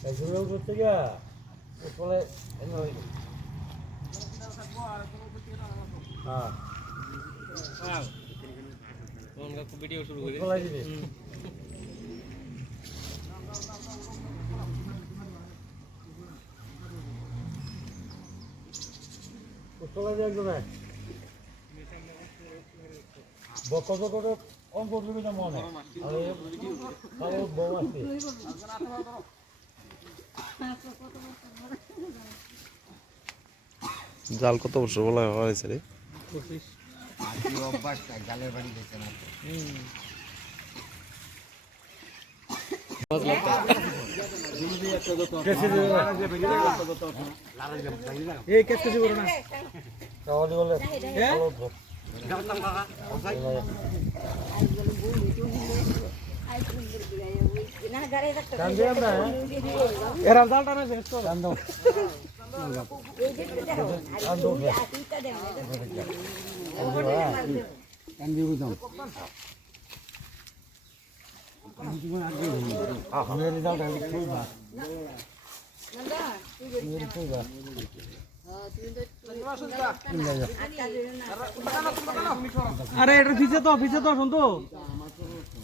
এগুলো করতে গিয়া ফলে ভিডিও শুরু করে কত কত অঙ্ক সুবিধা মনে আর বউ আছে জাল কত বছর বলা হয়েছে রে? জালের বাড়ি গেছে না এরা জালটা না শেষ করো আরে এটা ভিজে তো শুনতো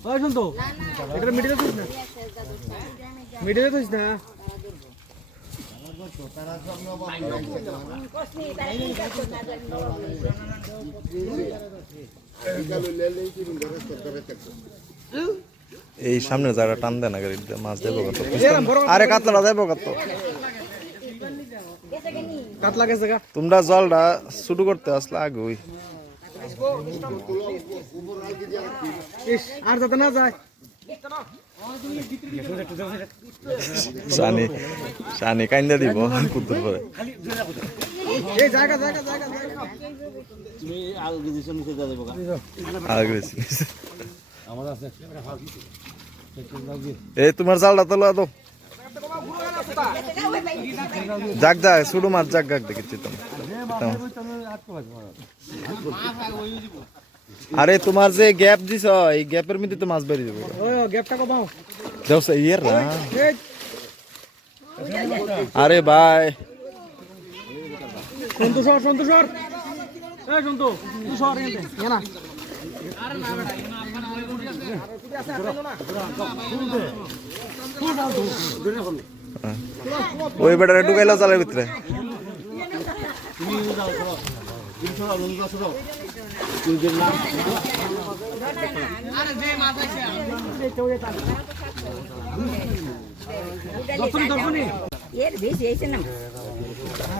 ওই শুনতো এটা মিডিলে তুইস না মিডিলে তুইস না এই সামনে যারা টান দেয় না গাড়ি মাছ দেবো কত? আরে কাতলা দেবো কত? কাতলা গেছে গা তোমরা জলটা শুরু করতে আসলে আগে ওই আর যাতে না যায় সানি সানি কাইন্দা দিব কুতুর পরে এই জায়গা জায়গা জায়গা তুমি আগে দিছো নিচে যা দেবো আগে এই তোমার জালটা তোলা দাও জাগ যা শুরু মাছ জাগ গাগ দেখেছি তুমি আরে তোমার যে গ্যাপ দিছ এই গ্যাপের মধ্যে তো মাছ বেরিয়ে যাবে গ্যাপটা কমাও দাও সে ইয়ার না আরে ভাই সন্তোষর সন্তোষর এই সন্তু তুই সর এনে না ওই বেটারে ঢুকাইলা জালের ভিতরে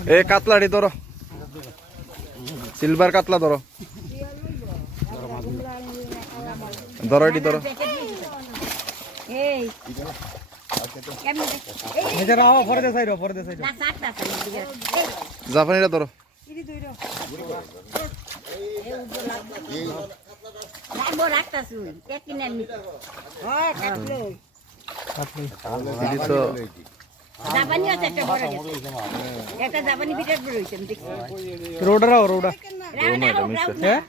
এ কাতলাটি ধরো সিলভার কাতলা ধরো ধরো এটি ধরো জাপানিটা ধরো জাপানি আছে একটা বড় একটা জাপানি বিটার বড় হইছে আমি দেখছি রোডারাও রোডা হ্যাঁ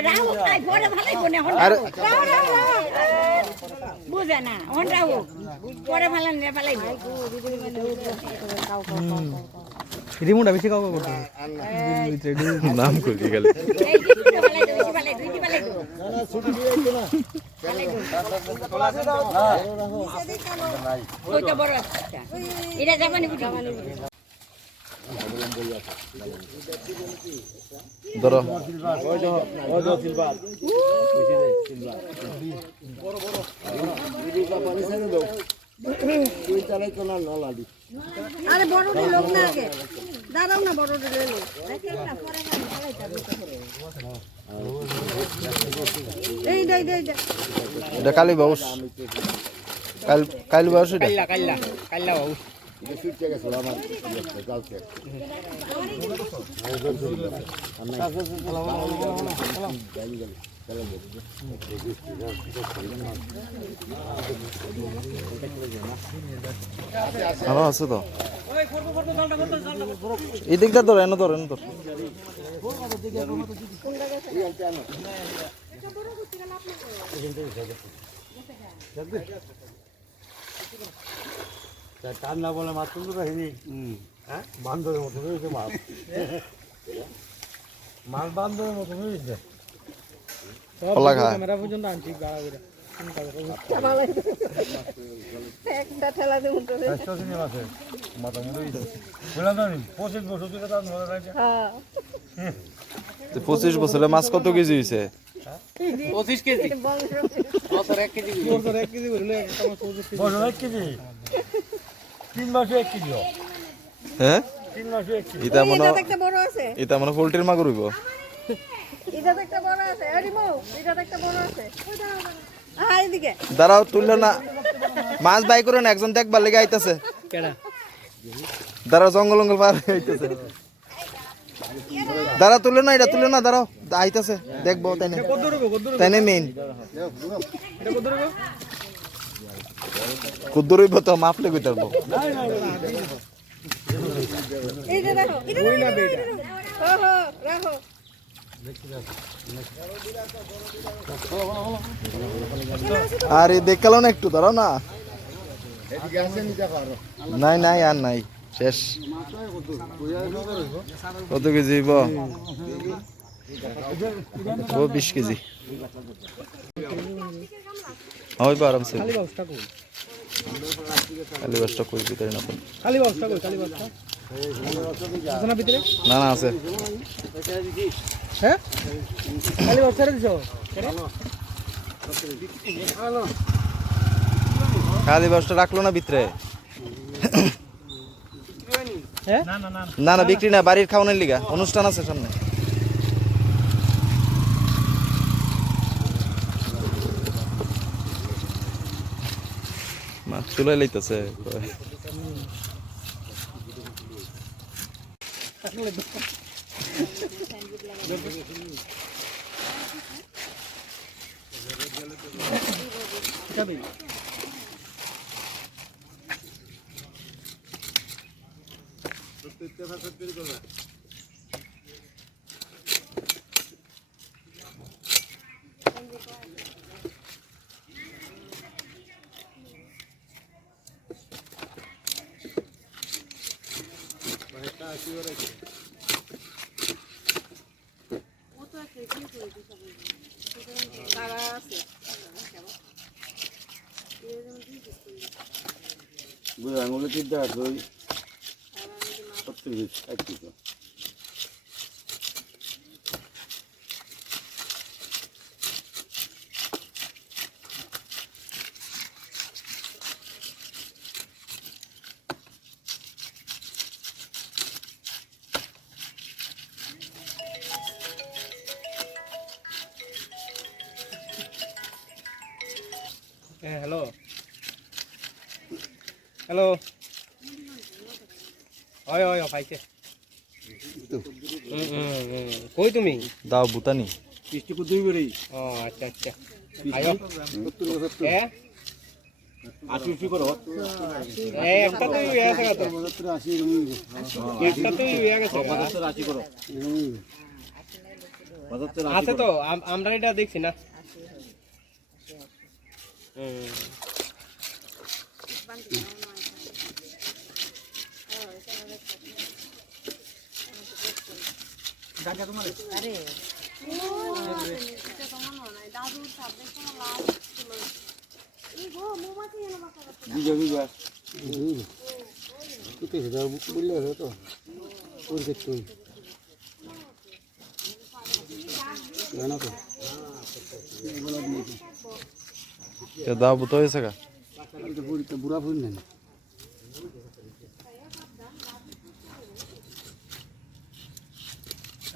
রাও আই বড় ভালোই বনে হন বুঝে না হন রাও বড় ভালো নে ভালোই রিমোটা বেশি কাউ করতে নাম কই গেল এই যে ভালোই বেশি ভালোই দুইটি ভালোই না না ছুটি দিয়ে না ওইটা বড় আছে এটা জাপানি বিটা ধরো আরে বড় লোক না আগে দাঁড়াও না বড় লোক এটা কালী বাউস কালী বাউস এটা কাল্লা বাবু ভালো আছে তো এই দিকটা ধরো এনে ধরো এনে ধরো কান্না বলে মাছ তুলতে পারিনি হ্যাঁ বান্ধবের মতো হয়েছে মাছ মাছ বান্ধবের মতো হয়েছে কলা খা ক্যামেরা পর্যন্ত আনছি গাড়া করে একটা ঠেলা দেবো তো। একশো দিনের মাছে মোটামুটি বললাম তো 25 বছর থেকে তার মনে রাখছে হ্যাঁ 25 বছরে মাছ কত কেজি হইছে 25 কেজি বংশ বছর 1 কেজি তোর 1 কেজি বললে একটা মাছ 25 কেজি বছর 1 কেজি 3 মাসে 1 কেজি হ্যাঁ 3 মাসে 1 কেজি এটা মনে এটা একটা বড় আছে, এটা মনে পোল্ট্রির মাগুর হইব এটা একটা বড় আছে, আরে মো এটা একটা বড় আছে, হ্যাঁ এদিকে দাঁড়াও তুললো না মাছ বাই করে না একজন দেখবার লেগে আইতাছে কেডা দাঁড়াও জঙ্গল জঙ্গল পার হয়ে আইতাছে দাঁড়া তুলে না এটা তুলে না দাঁড়াও আইতাছে দেখবো তাই না কত রকম তাই না মেইন এটা কত রকম কুদ্দুর হইব তো মাপলে কইতে পারবো এইটা দেখো, এটা হো হো রাখো আরে দেখালো না একটু দাঁড়াও না নাই নাই আর নাই শেষ কত কেজি হইব ও 20 কেজি হইব আরামসে খালি বাক্সটা কই খালি বাসটা কই ভিতরে না কোন খালি বাক্সটা কই খালি বাক্সটা আছে না ভিতরে না না আছে হ্যাঁ খালি বাক্সটা দিছো খালি বাসটা রাখলো না ভিতরে হ্যাঁ না না বিক্রি না বাড়ির খাওয়ানোর লিগা অনুষ্ঠান আছে সামনে মাছ তুলে লইতেছে আঙুলে চিন্তা আছে ওই 30 1 কিলো হ্যাঁ হ্যালো হ্যালো ওই ওই পাইছে কই তুমি দাও বুতানি কিস্তি কত হইবে রে ও আচ্ছা আচ্ছা আয়ো 70 হ্যাঁ 80 করো একটা তো ইয়ে আছে তো 80 হইবে একটা তো ইয়ে গেছে 80 করো 75 আছে তো আমরা এটা দেখছি না বিজা বিজা কত সেটা বললে হবে তো ওর দেখতে জানা তো দাও বুতো হয়েছে গা এটা পুরিটা বুড়া ফুল নেন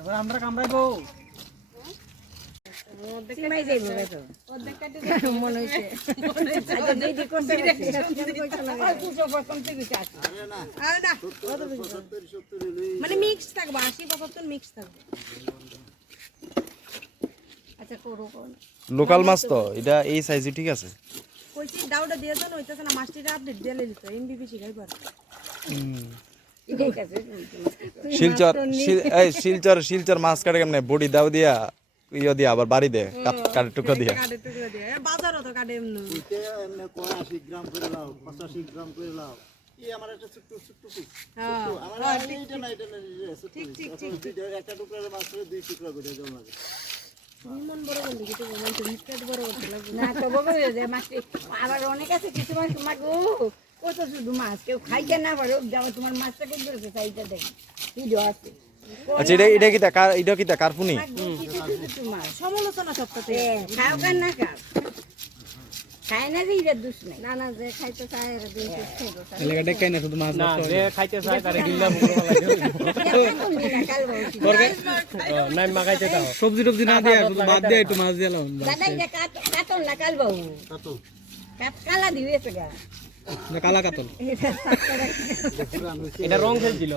এবার আমরা কামড়াইবো সিমাই যাইবো তো মনে হইছে আচ্ছা দেই দি করতে আরে না মানে মিক্স থাকবে 80-75 মিক্স থাকবে আচ্ছা করো কোন লোকাল মাছ তো এটা এই সাইজে ঠিক আছে কইছি দাউটা দিয়ে দেন হইতাছে না মাছটিটা আপডেট দিয়ে লইতো এমবিপি শিখাই পার শিলচর মাছ কাটে কেমনে বডি দাও দিয়া ইয়ে দিয়া আবার বাড়ি দে কাটে টুকরা দিয়া কাটে টুকরা দিয়ে বাজারও তো কাটে এমনি 80 গ্রাম করে লাও 85 গ্রাম করে লাও এই আমার একটা ছোট্ট পিস হ্যাঁ আমার এইটা না ঠিক একটা টুকরা মাছ করে দুই টুকরা করে জল লাগে না তো বড় হয়ে যায় মাছ আবার অনেক আছে কিছু মাছ তোমার গো কত শুধু মাছ কেউ খাইতে না পারো যাও তোমার মাছটা কোন করেছে সাইডটা দেখো ভিডিও আছে আচ্ছা এটা কি তা কার্পুনি কিছু মাছ সমালোচনা সপ্তাহে খাও কার না খাও খায় না যে এটা দুষ নাই না না যে খাইতে চায় এরা দুষ খাইবো এলাকা দেখাই না শুধু মাছ না যে খাইতে চায় তারে গিল্লা বুকুর নাই মাগাইতে দাও সবজি টবজি না দিয়া শুধু ভাত দিয়ে একটু মাছ দিলাম দাদা এটা কাতল না কাল বাবু কালা দিবে সেটা কালা কাতল এটা রং খেলছিল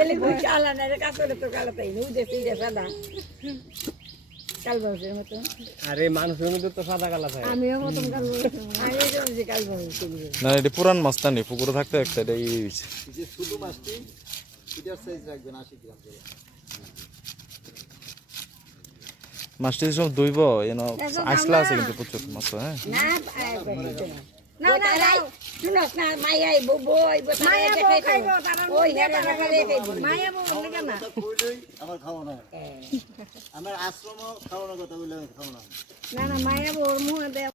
এলে বই কালা না রে কাতলে তো কালা তাই নু দেখি রে সাদা কাল বাবুর মতো আরে মানুষের মধ্যে তো সাদা কালা থাকে আমিও মতন কাল বাবু আমি যে কাল বাবু চিনি না এটা পুরান মাছটা নেই পুকুরে থাকতে একটা এটা ই হয়েছে এই যে ছোট মাছটি এটার সাইজ রাখবেন 80 গ্রাম করে মাছটি সব ধুইব আসলা আছে কিন্তু প্রচুর মাছ হ্যাঁ না না না শুনস না মাইয়াই বউ মাইয়া বউ খাইবো ওই হেরা হেরা রেখে দিই মাইয়া বউ বললে না কইলেই আমার খাওয়ানো হয় আমার আশ্রমও খাওয়ানোর কথা বলে খাওয়ানো হয় না না মাইয়া বউর মুখে